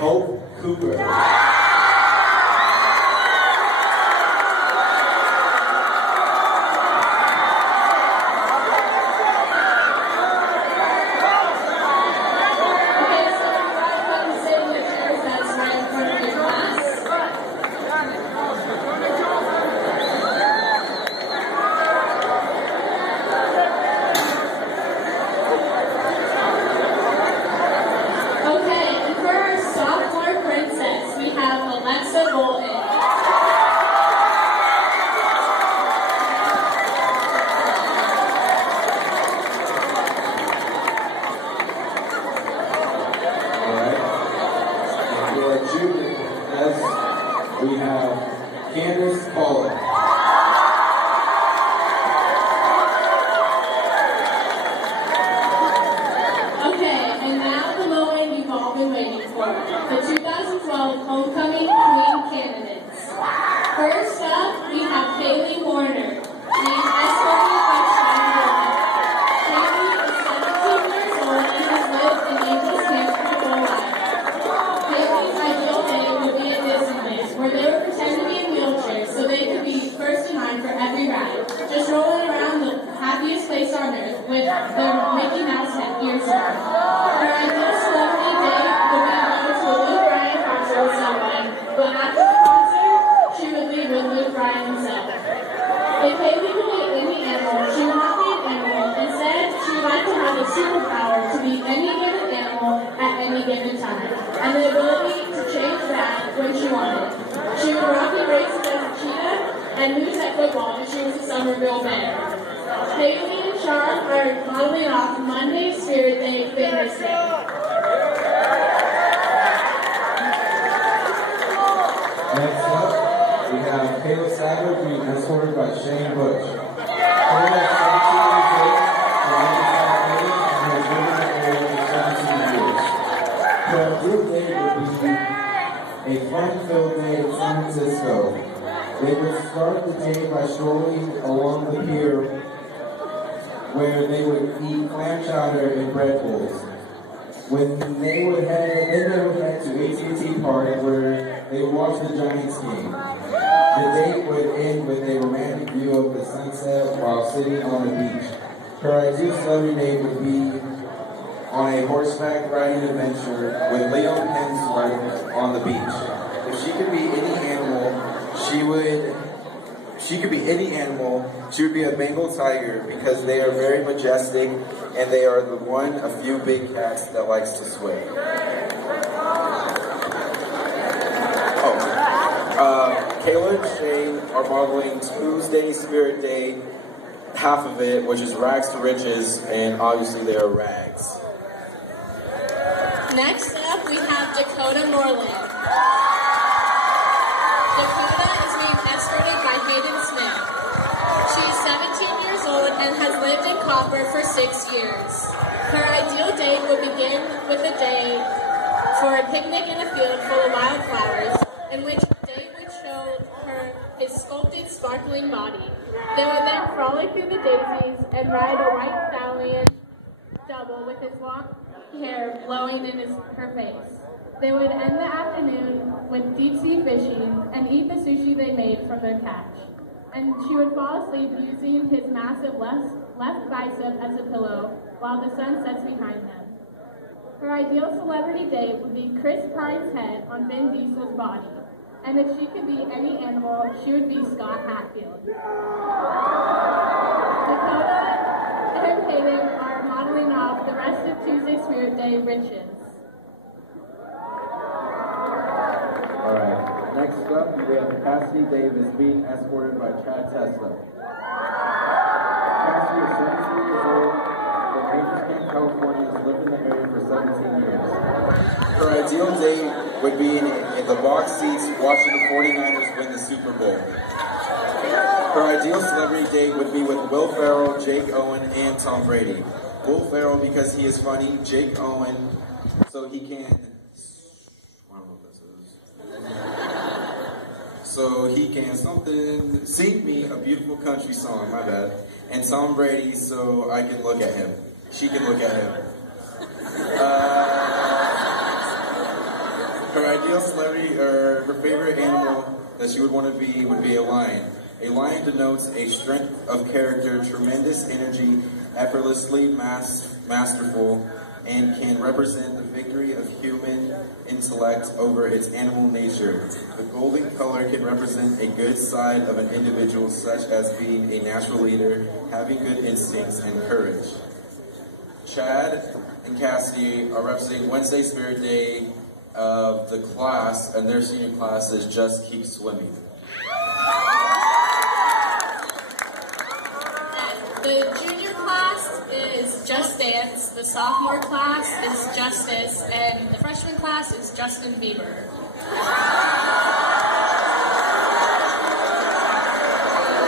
Hope Cooper. We have Candace Paula. Okay, and now the moment you've all been waiting for, the 2012 Homecoming Queen candidates. First up, we have Kaylee Warner, named escorted by Shine Woman. Kaylee is 17 years old and has lived in Angels Camp her whole life. Kaylee's ideal day would be at Disneyland, where they would pretend to be in wheelchairs so they could be first in line for every ride, just rolling around the happiest place on earth with their Mickey Mouse ears on. Her ideal celebrity day would be going to a Luke Bryan concert with someone, but after the concert, she would leave with Luke Bryan himself. If Kaylee could be any animal, she would not be an animal. Instead, she would like to have the superpower to be any given animal at any given time, and the ability to change back when she wanted. She would rock and race as a cheetah and lose at football if she was a Somerville Bear. Kaylee and Sean are modeling off Monday Spirit Day Fitness Day. Next up, we have Kayla Sadler being escorted by Shane Bush. Kayla is 17 years old, from California, and has lived in the area for 17 years. Her ideal day would be a fun-filled day in San Francisco. They would start the day by strolling along the pier where they would eat clam chowder and bread bowls. They would head to AT&T Park where they would watch the Giants game. The date would end with a romantic view of the sunset while sitting on the beach. Her ideal celebrity date would be on a horseback riding adventure with Leo Hemsworth on the beach. If she could be any animal, she would be a Bengal tiger because they are very majestic and they are the one of few big cats that likes to swim. Kayla and Shane are modeling Tuesday Spirit Day, half of it, which is rags to riches, and obviously they are rags. Next up, we have Dakota Moreland. Dakota is being escorted by Hayden Smith. She is 17 years old and has lived in Copper for 6 years. Her ideal day would begin with a day for a picnic in a field full of wildflowers, in which Dave would show her his sculpted, sparkling body. They would then frolic through the daisies and ride a white stallion double with his long hair blowing in her face. They would end the afternoon with deep-sea fishing and eat the sushi they made from their catch. And she would fall asleep using his massive left bicep as a pillow while the sun sets behind them. Her ideal celebrity day would be Chris Pine's head on Vin Diesel's body. And if she could be any animal, she would be Scott Hatfield. Dakota and Hayden are modeling off the rest of Tuesday Spirit Day riches. Alright, next up we have Cassidy Davis being escorted by Chad Tesla. Cassidy is 17 years old from Angels Camp, California, and has lived in the area for 17 years. Her ideal day would be in the box seats watching the 49ers win the Super Bowl. Her ideal celebrity date would be with Will Ferrell, Jake Owen, and Tom Brady. Will Ferrell because he is funny, Jake Owen so he can... I don't know what this is. So he can sing me a beautiful country song, my bad. And Tom Brady so I can look at him. She can look at him. Her Her ideal celebrity, or her favorite animal that she would want to be would be a lion. A lion denotes a strength of character, tremendous energy, effortlessly masterful, and can represent the victory of human intellect over its animal nature. The golden color can represent a good side of an individual, such as being a natural leader, having good instincts, and courage. Chad and Cassidy are representing Wednesday Spirit Day of the class, and their senior class is Just Keep Swimming. The junior class is Just Dance, the sophomore class is Justice, and the freshman class is Justin Bieber.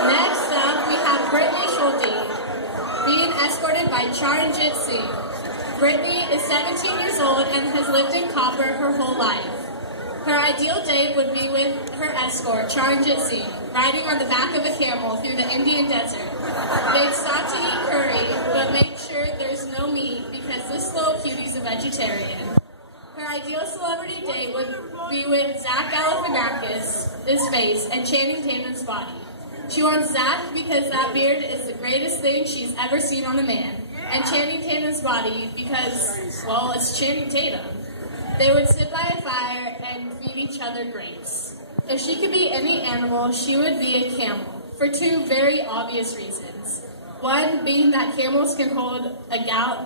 Next up, we have Brittany Schulte, being escorted by Charanjit Singh. Brittany is 17 years old and has lived in Copper her whole life. Her ideal date would be with her escort, Charanjit Singh, riding on the back of a camel through the Indian desert. They stop to eat curry, but make sure there's no meat because this little cutie's a vegetarian. Her ideal celebrity date would be with Zach Galifianakis, his face, and Channing Tatum's body. She wants Zach because that beard is the greatest thing she's ever seen on a man, and Channing Tatum's body because, well, it's Channing Tatum. They would sit by a fire and feed each other grapes. If she could be any animal, she would be a camel, for two very obvious reasons. One, being that camels can hold a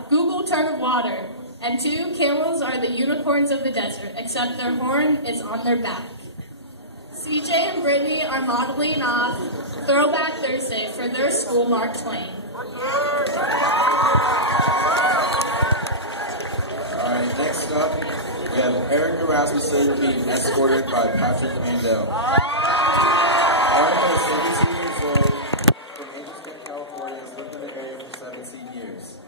Google ton of water, and two, camels are the unicorns of the desert, except their horn is on their back. CJ and Brittany are modeling off Throwback Thursday for their school, Mark Twain. Alright, next up, we have Erica Rasmussen being escorted by Patrick Mandel. Erica is 17 years old from Angelston, California, has lived in the area for 17 years.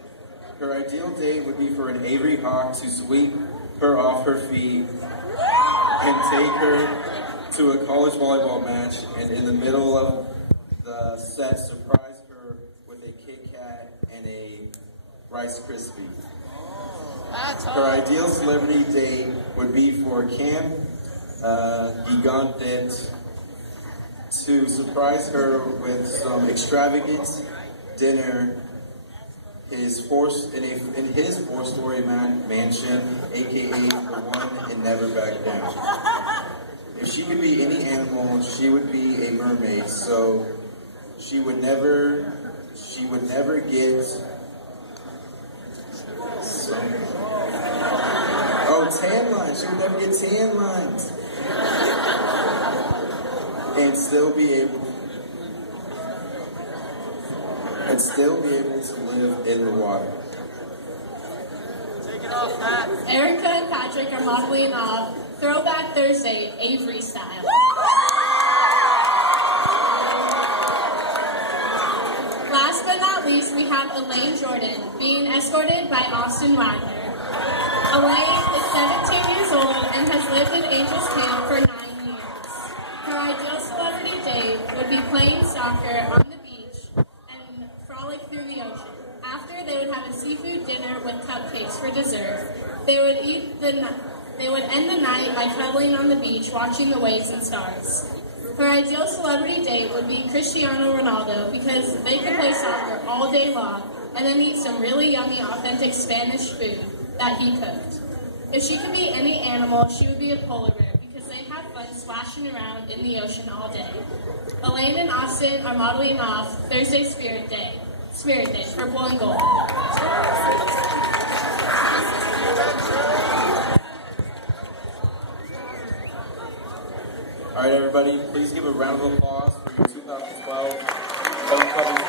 Her ideal date would be for an Avery Hawk to sweep her off her feet and take her to a college volleyball match, and in the middle of the set, surprise her with a Kit Kat and a Rice Krispie. Her ideal celebrity date would be for Cam Gigandet to surprise her with some extravagant dinner in his four-story mansion, aka the one in Never Back Down. If she could be any animal, she would be a mermaid, so she would never get tan lines. She would never get tan lines. And still be able to live in the water. Take it off, Matt. Erica and Patrick are modeling off Throwback Thursday, Avery style. Last but not least, we have Elaine Jordan, being escorted by Austin Wagner. Elaine is 17 years old and has lived in Angels Camp for 9 years. Her ideal celebrity date would be playing soccer on the beach and frolic through the ocean. After, they would have a seafood dinner with cupcakes for dessert. They would end the night by cuddling on the beach, watching the waves and stars. Her ideal celebrity date would be Cristiano Ronaldo because they could play soccer all day long and then eat some really yummy, authentic Spanish food that he cooked. If she could be any animal, she would be a polar bear because they have fun splashing around in the ocean all day. Elaine and Austin are modeling off Thursday Spirit Day, purple and gold. All right, everybody, please give a round of applause for your 2012 homecoming